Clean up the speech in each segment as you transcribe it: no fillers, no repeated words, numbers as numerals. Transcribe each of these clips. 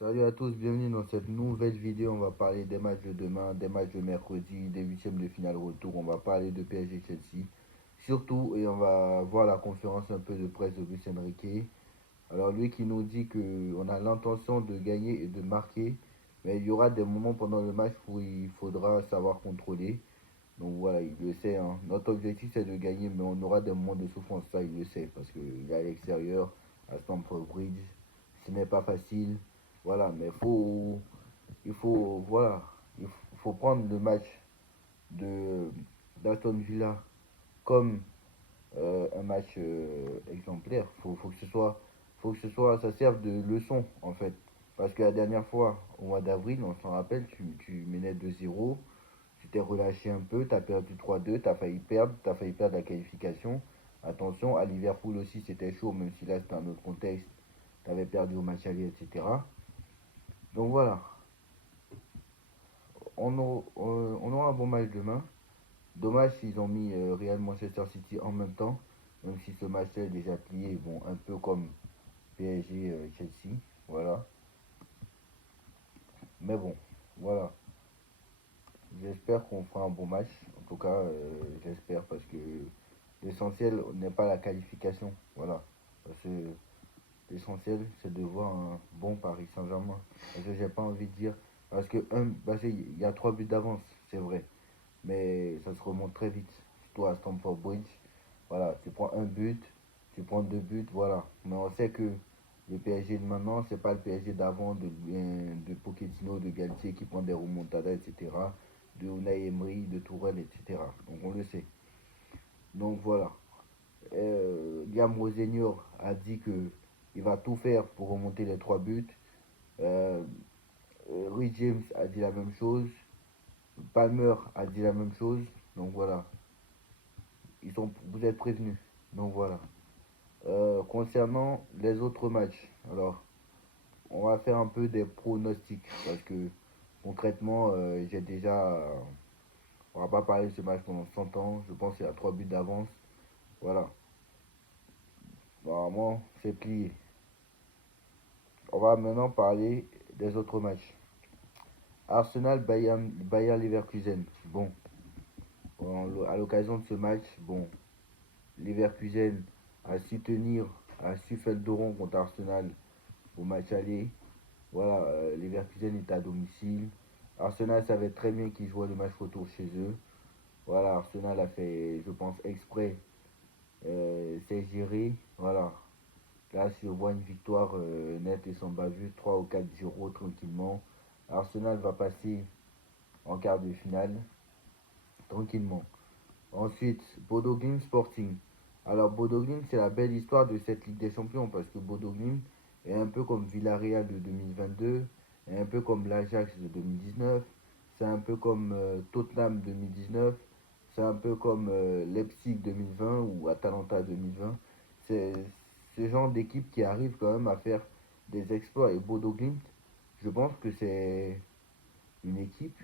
Salut à tous, bienvenue dans cette nouvelle vidéo. On va parler des matchs de demain, des matchs de mercredi, des huitièmes de finale retour. On va parler de PSG Chelsea. Surtout, et on va voir la conférence un peu de presse de Luis Enrique. Alors lui qui nous dit qu'on a l'intention de gagner et de marquer, mais il y aura des moments pendant le match où il faudra savoir contrôler. Donc voilà, il le sait, hein. Notre objectif c'est de gagner, mais on aura des moments de souffrance, ça il le sait, parce qu'il est à l'extérieur, à Stamford Bridge. Ce n'est pas facile, voilà, mais voilà, il faut prendre le match de d'Aston Villa comme un match exemplaire. Faut que ça serve de leçon en fait. Parce que la dernière fois, au mois d'avril, on s'en rappelle, tu menais 2-0, tu t'es relâché un peu, tu as perdu 3-2, tu as failli perdre la qualification. Attention, à Liverpool aussi c'était chaud, même si là c'était un autre contexte, tu avais perdu au match aller, etc. Donc voilà, on aura un bon match demain. Dommage s'ils ont mis Real Manchester City en même temps, même si ce match-là est déjà plié, bon, un peu comme PSG Chelsea, voilà. Mais bon, voilà. J'espère qu'on fera un bon match. En tout cas, j'espère parce que l'essentiel n'est pas la qualification, voilà. Parce que l'essentiel, c'est de voir un bon Paris Saint-Germain. Parce que j'ai pas envie de dire, parce qu'il y a 3 buts d'avance, c'est vrai. Mais ça se remonte très vite. Surtout à Stamford Bridge. Voilà, tu prends un but, tu prends deux buts, voilà. Mais on sait que le PSG de maintenant, c'est pas le PSG d'avant, de Pochettino, de Galtier qui prend des remontadas, etc. De Unai Emery, de Tourelle, etc. Donc on le sait. Donc voilà. Liam Rosenior a dit que il va tout faire pour remonter les 3 buts. Euh, Rhys James a dit la même chose. Palmer a dit la même chose. Donc voilà. Vous êtes prévenus. Donc voilà. Concernant les autres matchs, alors on va faire un peu des pronostics parce que concrètement, j'ai déjà. On va pas parler de ce match pendant 100 ans. Je pense qu'il y a 3 buts d'avance. Voilà. Normalement, c'est plié. On va maintenant parler des autres matchs. Arsenal, Bayern Leverkusen. Bon, à l'occasion de ce match, bon, Leverkusen a su faire le dos rond contre Arsenal au match aller. Voilà, Leverkusen est à domicile. Arsenal savait très bien qu'ils jouaient le match retour chez eux. Voilà, Arsenal a fait, je pense, exprès. C'est géré. Voilà. Là, si on voit une victoire nette et sans bavure, 3 ou 4-0 tranquillement. Arsenal va passer en quart de finale tranquillement. Ensuite, Bodo Glimt Sporting. Alors, Bodo Glimt, c'est la belle histoire de cette Ligue des Champions parce que Bodo Glimt est un peu comme Villarreal de 2022, est un peu comme l'Ajax de 2019, c'est un peu comme Tottenham 2019, c'est un peu comme Leipzig 2020 ou Atalanta 2020. C'est ce genre d'équipe qui arrive quand même à faire des exploits. Et Bodo Glimt, je pense que c'est une équipe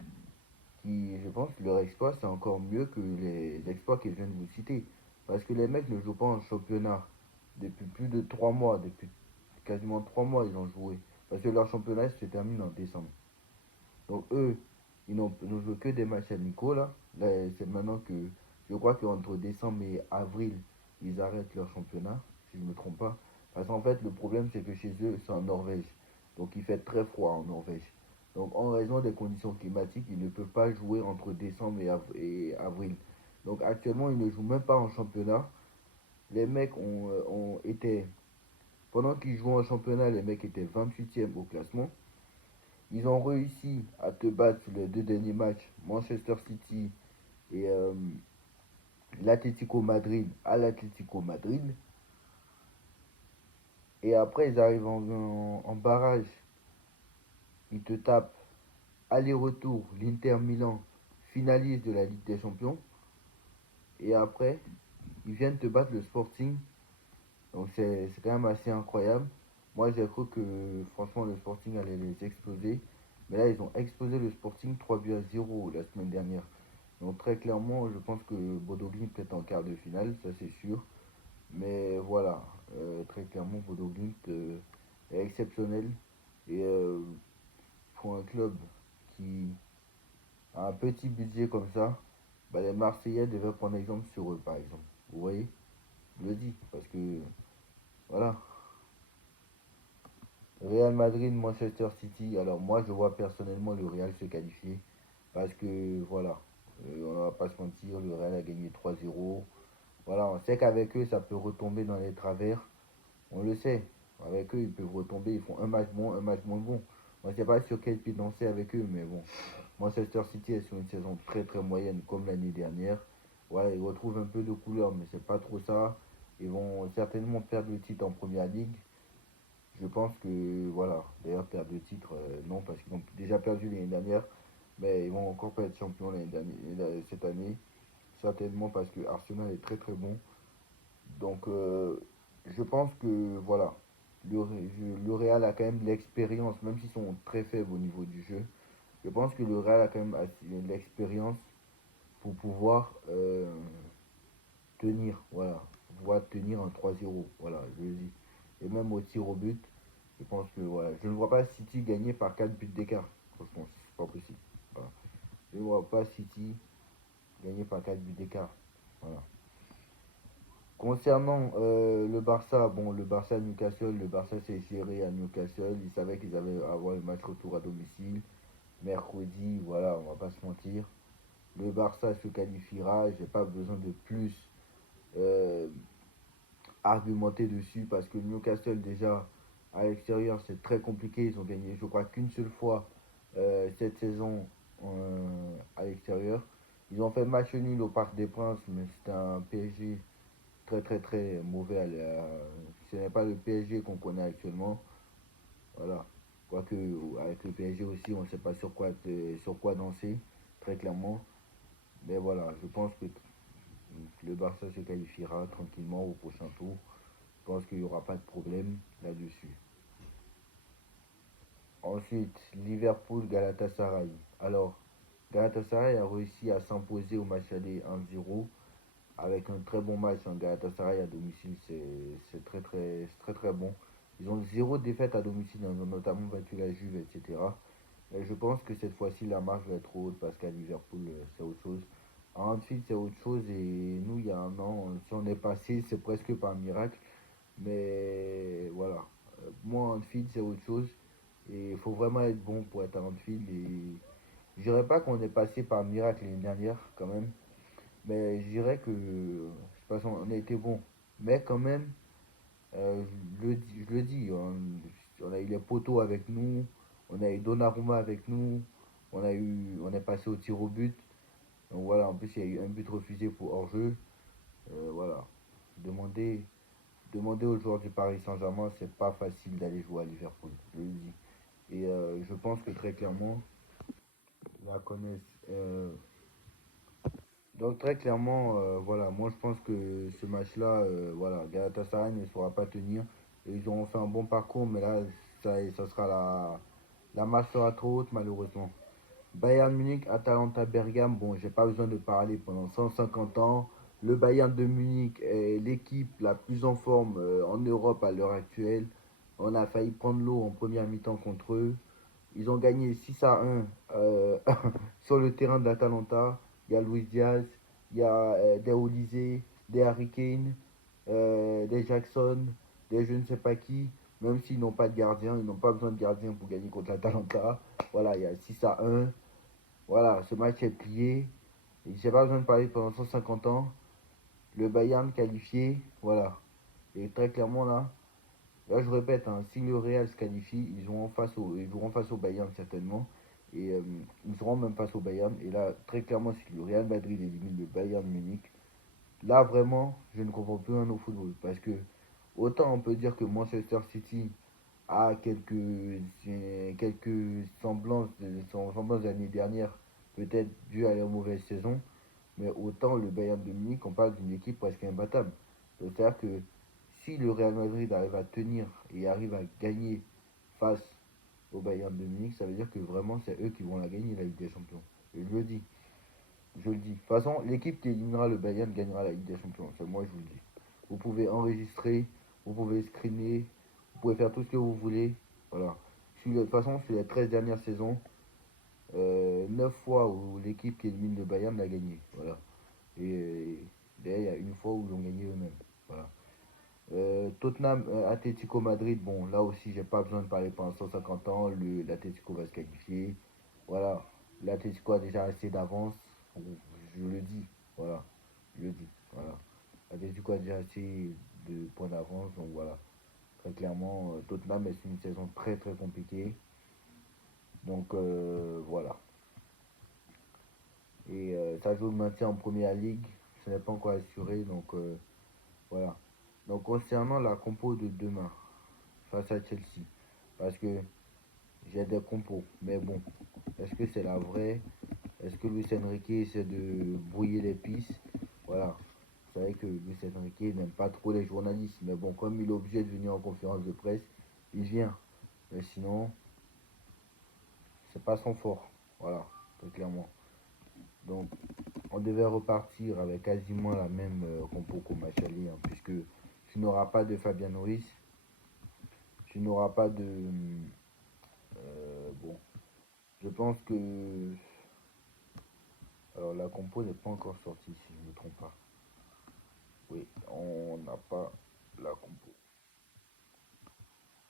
qui, je pense, leur exploit, c'est encore mieux que les exploits que je viens de vous citer. Parce que les mecs ne jouent pas en championnat depuis plus de 3 mois, depuis quasiment 3 mois, ils ont joué. Parce que leur championnat se termine en décembre. Donc eux, ils n'ont joué que des matchs amicaux là. Là, c'est maintenant que, je crois qu'entre décembre et avril, ils arrêtent leur championnat, si je ne me trompe pas. Parce qu'en fait, le problème, c'est que chez eux, c'est en Norvège. Donc il fait très froid en Norvège. Donc en raison des conditions climatiques, ils ne peuvent pas jouer entre décembre et avril. Donc actuellement, ils ne jouent même pas en championnat. Les mecs ont été... Pendant qu'ils jouaient en championnat, les mecs étaient 28e au classement. Ils ont réussi à te battre sur les deux derniers matchs, Manchester City et l'Atlético Madrid à l'Atlético Madrid. Et après, ils arrivent en barrage. Ils te tapent aller-retour l'Inter Milan, finaliste de la Ligue des Champions. Et après, ils viennent te battre le Sporting. Donc c'est quand même assez incroyable. Moi, j'ai cru que franchement, le Sporting allait les exploser. Mais là, ils ont explosé le Sporting 3-0 la semaine dernière. Donc très clairement, je pense que Bodo Glimt est en quart de finale, ça c'est sûr. Mais voilà, très clairement, Bodo Glimt est exceptionnel. Et pour un club qui a un petit budget comme ça, bah, les Marseillais devaient prendre exemple sur eux, par exemple. Vous voyez? Je le dis, parce que, voilà. Real Madrid, Manchester City. Alors moi, je vois personnellement le Real se qualifier. Parce que, voilà, on ne va pas se mentir, le Real a gagné 3-0. Voilà, on sait qu'avec eux, ça peut retomber dans les travers. On le sait. Avec eux, ils peuvent retomber. Ils font un match bon, un match moins bon. On ne sait pas sur quel pied danser avec eux, mais bon. Manchester City est sur une saison très très moyenne comme l'année dernière. Voilà, ils retrouvent un peu de couleur, mais c'est pas trop ça. Ils vont certainement perdre le titre en première ligue. Je pense que, voilà, d'ailleurs, perdre le titre, non, parce qu'ils ont déjà perdu l'année dernière, mais ils vont encore pas être champions cette année. Certainement parce que Arsenal est très très bon. Donc, je pense que, voilà, le Real a quand même l'expérience, même s'ils sont très faibles au niveau du jeu. Je pense que le Real a quand même l'expérience pour pouvoir tenir, voilà, pouvoir tenir un 3-0, voilà, je le dis. Et même au tir au but, je pense que, voilà, je ne vois pas City gagner par 4 buts d'écart. Franchement, c'est pas possible. Voilà. Je ne vois pas City gagner par 4 buts d'écart. Voilà. Concernant le Barça, bon, le Barça Newcastle, le Barça s'est géré à Newcastle. Ils savaient qu'ils allaient avoir le match retour à domicile. Mercredi, voilà, on va pas se mentir. Le Barça se qualifiera. J'ai pas besoin de plus euh, argumenter dessus parce que Newcastle, déjà, à l'extérieur, c'est très compliqué. Ils ont gagné, je crois, qu'une seule fois cette saison à l'extérieur. Ils ont fait match nul au Parc des Princes, mais c'était un PSG très très très mauvais. Ce n'est pas le PSG qu'on connaît actuellement. Voilà. Quoique avec le PSG aussi, on ne sait pas sur quoi danser, très clairement. Mais voilà, je pense que le Barça se qualifiera tranquillement au prochain tour. Je pense qu'il n'y aura pas de problème là-dessus. Ensuite, Liverpool-Galatasaray. Alors, Galatasaray a réussi à s'imposer au match aller 1-0 avec un très bon match en Galatasaray à domicile. C'est très très bon. Ils ont zéro défaite à domicile, ils ont notamment battu la Juve, etc. Mais je pense que cette fois-ci, la marge va être haute parce qu'à Liverpool, c'est autre chose. À Anfield, c'est autre chose. Et nous, il y a un an, si on est passé, c'est presque pas un miracle. Mais voilà. Moi, Anfield, c'est autre chose. Et il faut vraiment être bon pour être à Anfield. Et je dirais pas qu'on est passé par miracle l'année dernière, quand même. Mais je dirais que, de toute façon, on a été bon. Mais quand même, je le dis, on a eu les poteaux avec nous, on a eu Donnarumma avec nous, on est passé au tir au but. Donc voilà, en plus il y a eu un but refusé pour hors-jeu. Voilà. Demandez, demandez aux joueurs du Paris Saint-Germain, c'est pas facile d'aller jouer à Liverpool, je le dis. Et je pense que très clairement, la connaissent. Donc très clairement, voilà, moi je pense que ce match-là, voilà, Galatasaray ne saura pas tenir. Et ils auront fait un bon parcours, mais là, ça sera la marche sera trop haute malheureusement. Bayern Munich, Atalanta Bergame, bon, j'ai pas besoin de parler pendant 150 ans. Le Bayern de Munich est l'équipe la plus en forme en Europe à l'heure actuelle. On a failli prendre l'eau en première mi-temps contre eux. Ils ont gagné 6-1 sur le terrain de l'Atalanta. Il y a Luis Diaz, il y a des Olysée, des Harry Kane, des Jackson, des je ne sais pas qui. Même s'ils n'ont pas de gardien, ils n'ont pas besoin de gardien pour gagner contre l'Atalanta. Voilà, il y a 6-1. Voilà, ce match est plié. J'ai pas besoin de parler pendant 150 ans. Le Bayern qualifié, voilà. Et très clairement là je répète, hein, si le Real se qualifie, ils joueront face au Bayern certainement. Et ils seront même face au Bayern. Et là, très clairement, si le Real Madrid élimine le Bayern Munich, là vraiment, je ne comprends plus rien au football. Parce que autant on peut dire que Manchester City a quelques semblances de l'année dernière, peut-être dû à la mauvaise saison. Mais autant le Bayern de Munich, on parle d'une équipe presque imbattable. C'est-à-dire que si le Real Madrid arrive à tenir et arrive à gagner face au Bayern de Munich, ça veut dire que vraiment c'est eux qui vont la gagner, la Ligue des Champions. Et je le dis. Je le dis. De toute façon, l'équipe qui éliminera le Bayern gagnera la Ligue des Champions. C'est moi, je vous le dis. Vous pouvez enregistrer, vous pouvez screener, vous pouvez faire tout ce que vous voulez. Voilà. de toute façon, sur les 13 dernières saisons, 9 fois où l'équipe qui élimine le Bayern l'a gagné. Voilà. Et d'ailleurs, il y a une fois où ils ont gagné eux-mêmes. Voilà. Tottenham, Atlético Madrid, bon, là aussi, j'ai pas besoin de parler pendant 150 ans. L'Atlético va se qualifier. Voilà. L'Atlético a déjà assez d'avance. Je le dis. Voilà. Je le dis. Voilà. L'Atlético a déjà assez de points d'avance. Donc voilà. Très clairement, Tottenham est une saison très très compliquée. Donc voilà. Et ça joue le maintien en première ligue. Ce n'est pas encore assuré. Donc voilà. Donc concernant la compo de demain face à Chelsea. Parce que j'ai des compos. Mais bon, est-ce que c'est la vraie? Est-ce que Luis Enrique essaie de brouiller les pistes? Voilà. Vous savez que Luis Enrique n'aime pas trop les journalistes. Mais bon, comme il est obligé de venir en conférence de presse, il vient. Mais sinon, c'est pas son fort. Voilà, très clairement. Donc, on devait repartir avec quasiment la même compo qu'au match aller, hein, puisque tu n'auras pas de Fabian Ruiz, tu n'auras pas de... bon, je pense que... Alors, la compo n'est pas encore sortie, si je ne me trompe pas. Oui, on n'a pas la compo.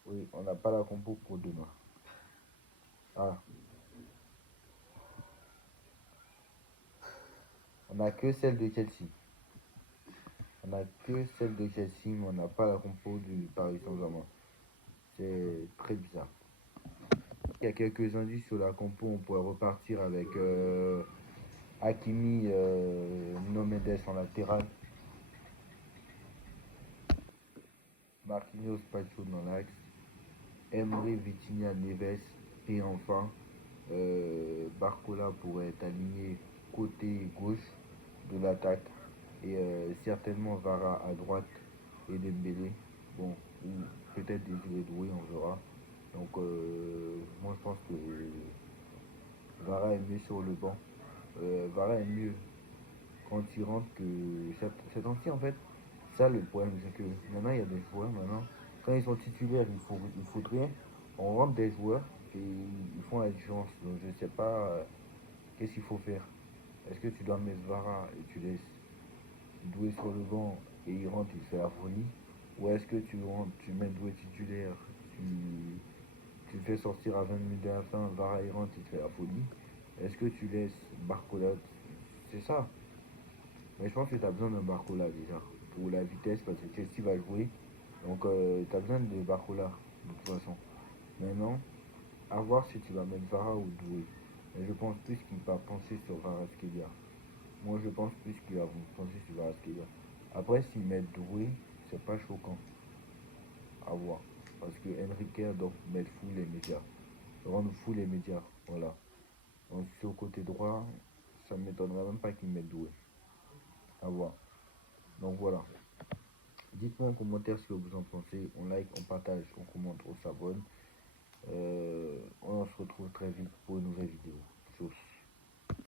Oui, on n'a pas la compo pour demain. Ah, on n'a que celle de Chelsea. On n'a que celle de Chelsea, mais on n'a pas la compo du Paris Saint-Germain. C'est très bizarre. Il y a quelques indices sur la compo. On pourrait repartir avec Hakimi, Nuno Mendes en latéral, Marquinhos, Pacho dans l'axe, Emery, Vitinha, Neves et enfin Barcola pourrait être aligné côté gauche de l'attaque et certainement Vara à droite et Dembélé. Bon, ou peut-être Désiré Doué, on verra. Donc moi je pense que Vara est mieux sur le banc. Vara est mieux quand il rentre que cet temps-ci en fait. Ça le problème, c'est que maintenant il y a des joueurs maintenant, quand ils sont titulaires, il faut rien. On rentre des joueurs et ils font la différence. Donc je sais pas qu'est-ce qu'il faut faire. Est-ce que tu dois mettre Vara et tu laisses Doué sur le banc et il rentre, il fait la folie? Ou est-ce que tu rentres, tu mets Doué titulaire, tu, tu le fais sortir à 20 minutes de la fin, Vara il rentre, il fait la folie? Est-ce que tu laisses Barcola? C'est ça. Mais je pense que tu as besoin d'un Barcola déjà. Pour la vitesse, parce que Chelsea va jouer. Donc tu as besoin de Barcola, de toute façon. Maintenant, à voir si tu vas mettre Vara ou Doué. Mais je pense plus qu'il va pencher sur Varaskelia. Moi, je pense plus qu'il va pencher sur Varaskelia. Après, s'il met Doué, c'est pas choquant. À voir. Parce que Enrique doit mettre fou les médias. Rendre fou les médias. Voilà. Donc, sur le côté droit, ça ne m'étonnerait même pas qu'il mette Doué. À voir. Donc voilà. Dites-moi en commentaire ce que vous en pensez. On like, on partage, on commente, on s'abonne. On se retrouve très vite pour une nouvelle vidéo. Tchuss.